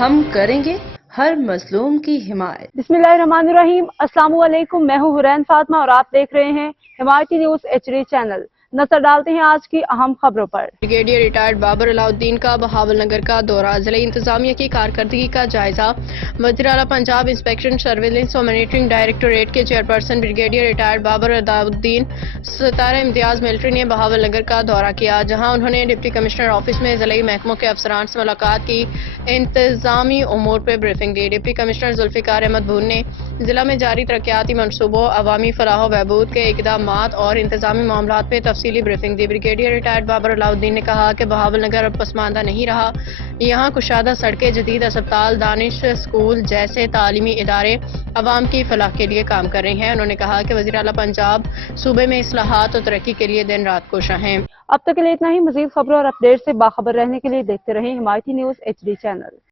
ہم کریں گے ہر مظلوم کی حمایت۔ بسم اللہ الرحمن الرحیم۔ السلام علیکم، میں ہوں حرین فاطمہ اور آپ دیکھ رہے ہیں حمایتی نیوز HD چینل۔ نظر ڈالتے ہیں آج کی اہم خبروں پر۔ بریگیڈیئر ریٹائرڈ بابر علاؤالدین کا بہاول نگر کا دورہ، ضلعی انتظامیہ کی کارکردگی کا جائزہ۔ وزیر اعلیٰ پنجاب انسپیکشن سرویلنس اور مانیٹرنگ ڈائریکٹوریٹ کے chairperson brigadier retired Babar Alauddin ستارہ امتیاز ملٹری نے بہاول نگر کا دورہ کیا، جہاں انہوں نے ڈپٹی کمشنر آفس میں ضلعی محکموں کے افسران سے ملاقات کی، انتظامی امور پر بریفنگ دی۔ ڈپٹی کمشنر ذوالفقار احمد بھون نے ضلع میں جاری ترقیاتی منصوبوں، عوامی فلاح و بہبود کے اقدامات اور انتظامی معاملات پہ تفصیلی بریفنگ دی۔ بریگیڈیئر ریٹائرڈ بابر علاؤالدین نے کہا کہ بہاول نگر اب پسماندہ نہیں رہا، یہاں کشادہ سڑکیں، جدید اسپتال، دانش اسکول جیسے تعلیمی ادارے عوام کی فلاح کے لیے کام کر رہے ہیں۔ انہوں نے کہا کہ وزیر اعلیٰ پنجاب صوبے میں اصلاحات اور ترقی کے لیے دن رات کوشاں ہیں۔ اب تک کے لیے اتنا ہی۔ مزید خبروں اور اپڈیٹ سے باخبر رہنے کے لیے دیکھتے رہیں حمایتی نیوز HD چینل۔